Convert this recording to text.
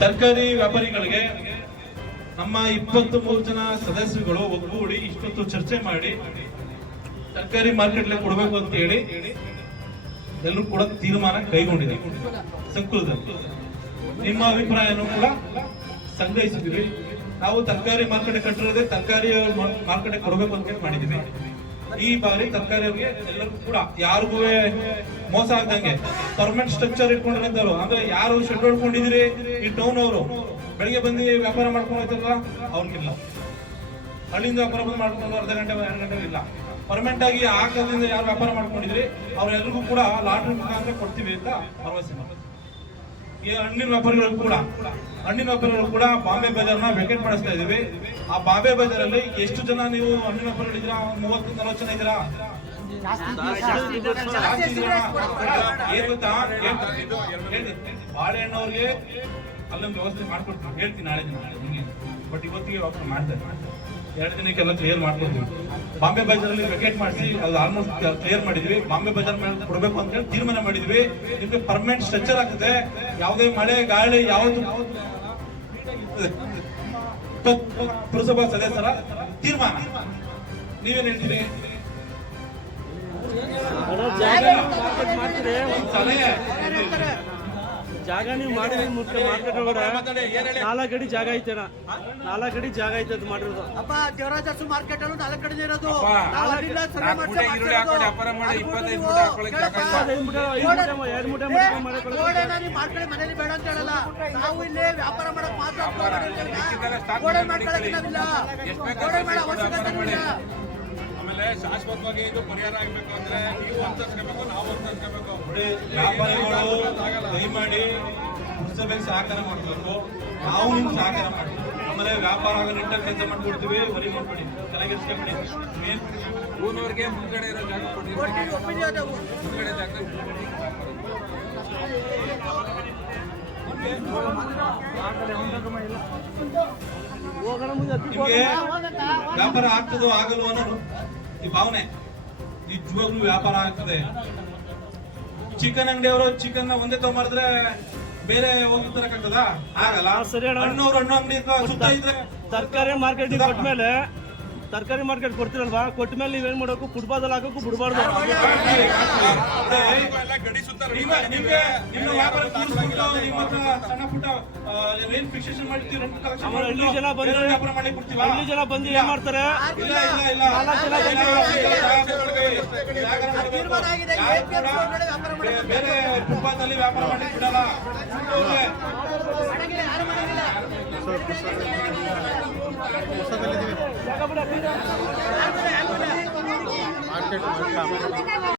ತರಕಾರಿ ವ್ಯಾಪಾರಿಗಳಿಗೆ ನಮ್ಮ ಇಪ್ಪತ್ತು ಮೂರು ಜನ ಸದಸ್ಯರುಗಳು ಒಗ್ಗೂಡಿ ಇಷ್ಟೊತ್ತು ಚರ್ಚೆ ಮಾಡಿ ತರಕಾರಿ ಮಾರ್ಕೆಟ್ಗೆ ಕೊಡಬೇಕು ಅಂತ ಹೇಳಿ ಎಲ್ಲರೂ ಕೂಡ ತೀರ್ಮಾನ ಕೈಗೊಂಡಿದೆ. ಸಂಕುಲದಲ್ಲಿ. ನಿಮ್ಮ ಅಭಿಪ್ರಾಯನೂ ಕೂಡ ಸಂಗ್ರಹಿಸಿದ್ವಿ ನಾವು ತರಕಾರಿ ಮಾರ್ಕೆಟ್ ಕಟ್ಟಿರೋದೇ ತರಕಾರಿ ಮಾರ್ಕೆಟ್ ಕೊಡಬೇಕು ಅಂತ ಮಾಡಿದೀವಿ ಈ ಬಾರಿ ತರಕಾರಿ ಎಲ್ಲರಿಗೂ ಕೂಡ ಯಾರಿಗೂ ಮೋಸ ಆಗ್ದಂಗೆ ಪರ್ಮನೆಂಟ್ ಸ್ಟ್ರಕ್ಚರ್ ಇಟ್ಕೊಂಡಿರೋದವ್ರು ಅಂದ್ರೆ ಯಾರು ಶೆಡ್ ಹೊಡ್ಕೊಂಡಿದ್ರಿ ಈ ಟೌನ್ ಅವರು. ಬೆಳಿಗ್ಗೆ ಬಂದು ವ್ಯಾಪಾರ ಮಾಡ್ಕೊಂಡು ಹೋಯ್ತಲ್ವ? ಅವ್ರಿಗಿಲ್ಲ. ಹಳ್ಳಿಯಿಂದ ವ್ಯಾಪಾರ ಬಂದು ಮಾಡ್ಕೊಂಡು ಅರ್ಧ ಗಂಟೆ ಎರಡು ಗಂಟೆ ಇಲ್ಲ. ಪರ್ಮನೆಂಟ್ ಆಗಿ ಆ ಕಾಲದಿಂದ ಯಾರು ವ್ಯಾಪಾರ ಮಾಡ್ಕೊಂಡಿದ್ರಿ ಅವ್ರೆಲ್ರಿಗೂ ಕೂಡ ಲಾಟ್ರಿ ಮುಖಾಂತರ ಕೊಡ್ತೀವಿ ಅಂತ ಭರವಸೆ. ಈ ಹಣ್ಣಿನ ವ್ಯಾಪಾರಿಗಳು ಕೂಡ. ಹಣ್ಣಿನ ವ್ಯಾಪಾರಿಗಳು ಕೂಡ ಬಾಂಬೆ ಬಜಾರ್ನ ವೆಕೆಟ್ ಮಾಡಿಸ್ತಾ ಇದೀವಿ ಆ ಬಾಂಬೆ ಬಜಾರಲ್ಲಿ ಎಷ್ಟು ಜನ ನೀವು ಹಣ್ಣಿನ ವ್ಯಾಪಾರಿಗಳಿದ್ದೀರಾ? ಮೂವತ್ತು, ನಲವತ್ತು ಜನ ಇದ್ದೀರಾ? ಏನ್ ಗೊತ್ತಾ. ಬಾಳೆಹಣ್ಣವ್ರಿಗೆ ಅಲ್ಲೊಂದು ವ್ಯವಸ್ಥೆ ಮಾಡ್ಕೊಡ್ತೀನಿ. ಹೇಳ್ತೀನಿ ನಾಳೆ ದಿನ ಬಟ್ ಇವತ್ತಿಗೆ ವ್ಯವಸ್ಥೆ ಮಾಡ್ತಾರೆ. ಎರಡು ದಿನಕ್ಕೆಲ್ಲ ಕ್ಲಿಯರ್ ಮಾಡ್ಕೊಡ್ತೀವಿ ಬಾಂಬೆ ಬಜಾರಲ್ಲಿ ವೆಕೆಟ್ ಮಾಡಿಸಿ ಅದು ಆಲ್ಮೋಸ್ಟ್ ಕ್ಲಿಯರ್ ಮಾಡಿದ್ವಿ. ಬಾಂಬೆ ಬಜಾರ್ ಮೇಲೆ ಕೊಡಬೇಕು ಅಂತ ಹೇಳಿ ತೀರ್ಮಾನ ಮಾಡಿದ್ವಿ. ನಿಮಗೆ ಪರ್ಮನೆಂಟ್ ಸ್ಟ್ರಕ್ಚರ್ ಆಗುತ್ತೆ ಯಾವುದೇ ಮಳೆ ಗಾಳಿ ಯಾವುದು ಪುರಸಭಾ ಸದಸ್ಯರ ತೀರ್ಮಾನ. ನೀವೇನ್ ಹೇಳ್ತೀರಿ? ಜಾಗ ನೀವು ಮಾಡಿದ್ರೆ ಮುಖ್ಯ ಮಾರ್ಕೆಟ್ ಒಳಗಡೆ. ನಾಲ್ಕು ಗಡಿ ಜಾಗ ಐತೆನ ನಾಲ್ಕು ಗಡಿ ಜಾಗ ಐತೆ ಅದು ಮಾಡಿರೋದು. ಅಪ್ಪ ದೇವರಾಜ ಮಾರ್ಕೆಟ್ ಅಲ್ಲೂ ನಾಲ್ಕು ಗಡಿ ಇರೋದು. ಎರಡು ಮೂಟೆ ಮಾಡ್ಕೊಳ್ಳಿ ಮನೇಲಿ ಬೇಡ ಅಂತ ಹೇಳಲ್ಲ. ನಾವು ಇಲ್ಲಿ ವ್ಯಾಪಾರ ಮಾಡಕ್ ಮಾತ್ರ ಗೋಡೆ ಗೋಡೆ ಮಾಡೋ ಅವಶ್ಯಕತೆ ಇಲ್ಲ. ಆಮೇಲೆ ಶಾಶ್ವತವಾಗಿ ಇದು ಪರಿಹಾರ ಆಗ್ಬೇಕು ಅಂದ್ರೆ ನೀವು ಅರ್ಥಿಸ್ಕೋಬೇಕು ನಾವು ಅರ್ಥಿಸ್ಕೋಬೇಕು ವ್ಯಾಪಾರಿಗಳು ದಯಮಾಡಿ ಪುರಸಭೆಗೆ ಸಹಕಾರ ಮಾಡಬೇಕು. ನಾವು ನಿಮ್ ಸಹಕಾರ ಮಾಡಬೇಕು ಆಮೇಲೆ ವ್ಯಾಪಾರ ಆಗೋ ನಿಟ್ಟಲ್ಲಿ ಕೆಲಸ ಮಾಡ್ಕೊಡ್ತೀವಿ ಬರೀ ಮಾಡ್ಬೇಡಿ ತಲೆಗೆಡ್ಸ್ಕೊಬೇಡಿ ಮೇನ್ ಊರಿನವ್ರಿಗೆ ಮುಂದ್ಗಡೆ ಇರೋ ಜಾಗ ಕೊಟ್ಟಿರ್ತೀವಿ. ಮುಂದ್ಗಡೆ ಜಾಗ ಹೋಗೋಣ ಮುಂದೆ ಹತ್ತಿ ನಿಮ್ಗೆ ವ್ಯಾಪಾರ ಆಗ್ತದೋ ಆಗಲ್ವೋ ಅನ್ನೋದು ಈ ಭಾವನೆ ನಿಜವಾಗ್ಲೂ ವ್ಯಾಪಾರ ಆಗ್ತದೆ. ಚಿಕನ್ ಅಂಗಡಿಯವರು ಚಿಕನ್ ಒಂದೇ ತಗೊಂಬಾರಿದ್ರೆ ಬೇರೆ ಹೋಗಿ ತರಕಾಗ್ತದ ಆಗಲ್ಲ. ಹಣ್ಣವ್ರು ಹಣ್ಣು ಅಂಗಡಿ ಸುತ್ತ ಇದ್ರೆ ತರಕಾರಿ ಮಾರ್ಕೆಟ್ ಕೊಟ್ಮೇಲೆ ತರಕಾರಿ ಮಾರ್ಕೆಟ್ ಕೊಡ್ತೀರಲ್ವಾ? ಕೊಟ್ಟ ಮೇಲೆ ನೀವೇನ್ ಮಾಡಬೇಕು ಫುಟ್ಬಾಲ್ ಹಾಕೋಕು ಬಿಡಬಾರ್ದು. ಹಳ್ಳಿ ಜನ ಬಂದ್ರೆ ವ್ಯಾಪಾರ ಮಾಡಿ ಕೊಡ್ತೀವಾ ಹಳ್ಳಿ ಜನ ಬಂದು ಏನ್ ಮಾಡ್ತಾರೆ? ಇಲ್ಲ ಇಲ್ಲ ಇಲ್ಲ. ನಾಲ್ಕು ಜನ ಜಾಗ ತೀರ್ಮಾನ ಆಗಿದೆ ಯಾರು APM ಕೂಡ ವ್ಯಾಪಾರ. ಬೇರೆ ಮಾಡಿ ಬಿಡಲ್ಲ ಅವ್ರಿಗೆ માર્કેટ